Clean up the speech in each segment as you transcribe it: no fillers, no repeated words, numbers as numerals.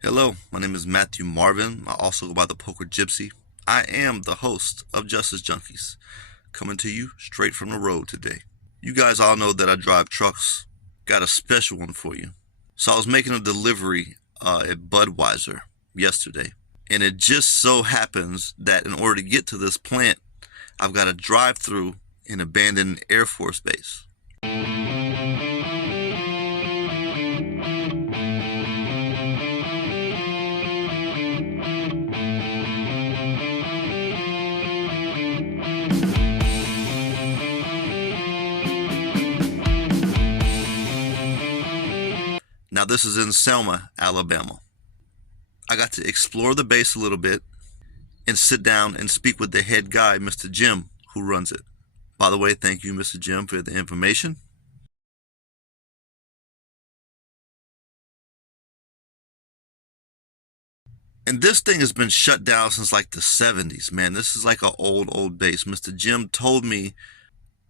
Hello, my name is Matthew Marvin. I also go by ThePokerGypsy. I am the host of Justice Junkies, coming to you straight from the road today. You guys all know that I drive trucks. Got a special one for you. So I was making a delivery at Budweiser yesterday, and it just so happens that in order to get to this plant, I've got to drive through an abandoned Air Force base. Now this is in Selma, Alabama. I got to explore the base a little bit and sit down and speak with the head guy, Mr. Jim, who runs it. By the way, thank you, Mr. Jim, for the information. And this thing has been shut down since like the 70s, man. This is like an old base. Mr. Jim told me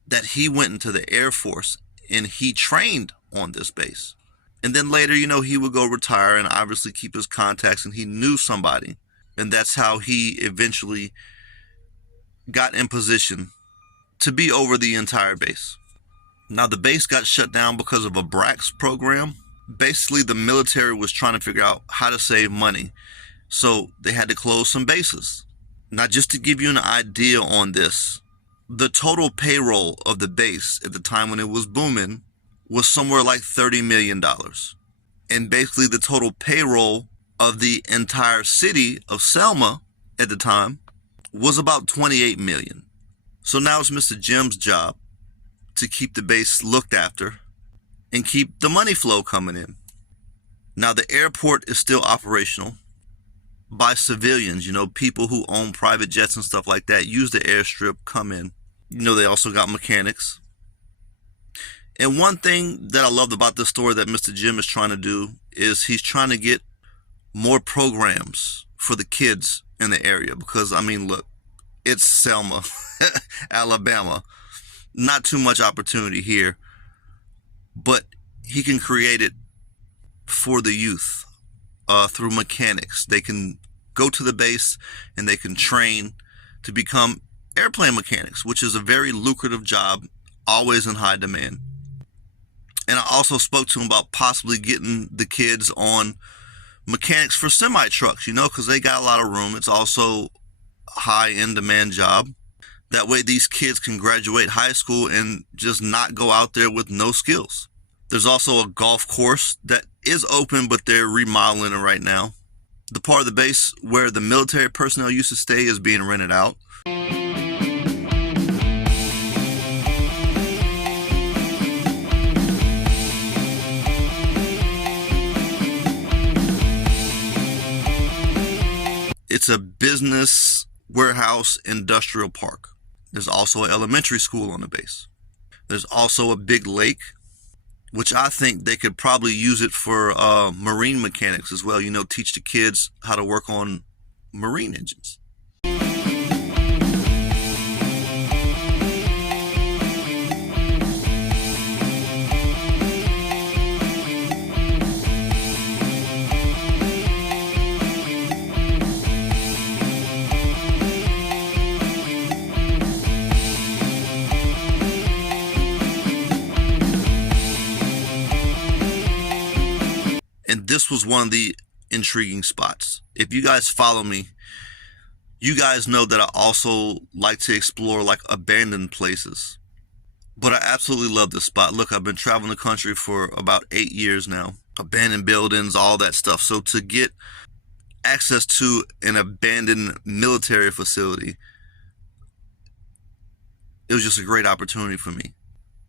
that he went into the Air Force and he trained on this base. And then later, he would go retire and obviously keep his contacts, and he knew somebody. And that's how he eventually got in position to be over the entire base. Now, the base got shut down because of a BRACS program. Basically, the military was trying to figure out how to save money. So they had to close some bases. Now, just to give you an idea on this, the total payroll of the base at the time when it was booming was somewhere like $30 million. And basically the total payroll of the entire city of Selma at the time was about 28 million. So now it's Mr. Jim's job to keep the base looked after and keep the money flow coming in. Now the airport is still operational by civilians, people who own private jets and stuff like that use the airstrip, come in. They also got mechanics. And one thing that I loved about this story that Mr. Jim is trying to do is he's trying to get more programs for the kids in the area. Because, look, it's Selma, Alabama. Not too much opportunity here. But he can create it for the youth through mechanics. They can go to the base and they can train to become airplane mechanics, which is a very lucrative job, always in high demand. And I also spoke to him about possibly getting the kids on mechanics for semi-trucks, because they got a lot of room. It's also a high in demand job. That way these kids can graduate high school and just not go out there with no skills. There's also a golf course that is open, but they're remodeling it right now. The part of the base where the military personnel used to stay is being rented out. It's a business, warehouse, industrial park. There's also an elementary school on the base. There's also a big lake, which I think they could probably use it for marine mechanics as well. Teach the kids how to work on marine engines. And this was one of the intriguing spots. If you guys follow me, you guys know that I also like to explore like abandoned places. But I absolutely love this spot. Look, I've been traveling the country for about 8 years now. Abandoned buildings, all that stuff. So to get access to an abandoned military facility, it was just a great opportunity for me.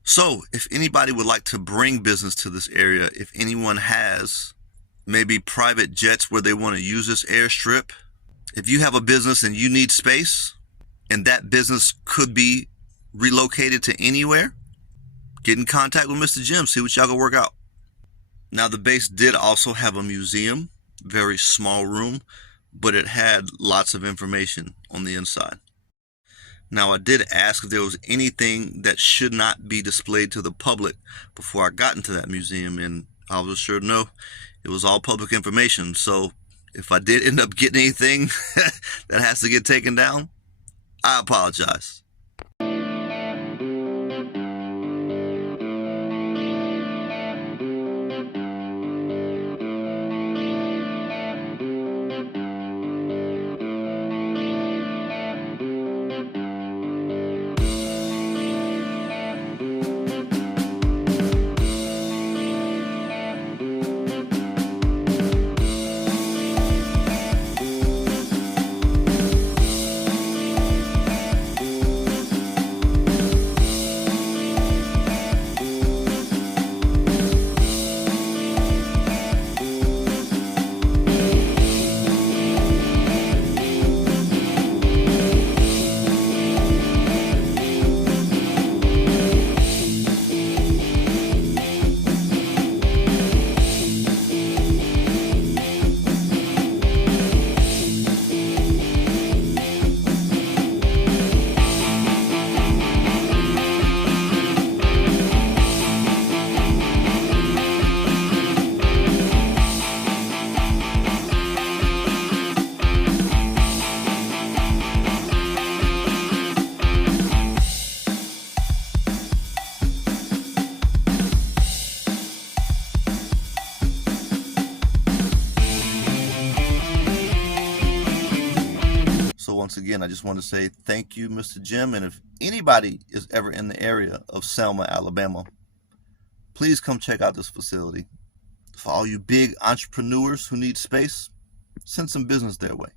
So if anybody would like to bring business to this area, if anyone has maybe private jets where they want to use this airstrip, if you have a business and you need space and that business could be relocated to anywhere, get in contact with Mr. Jim, see what y'all can work out. Now the base did also have a museum, very small room, but it had lots of information on the inside. Now, I did ask if there was anything that should not be displayed to the public before I got into that museum, and I was sure no, it was all public information. So if I did end up getting anything that has to get taken down, I apologize. So once again, I just want to say thank you, Mr. Jim. And if anybody is ever in the area of Selma, Alabama, please come check out this facility. For all you big entrepreneurs who need space, send some business their way.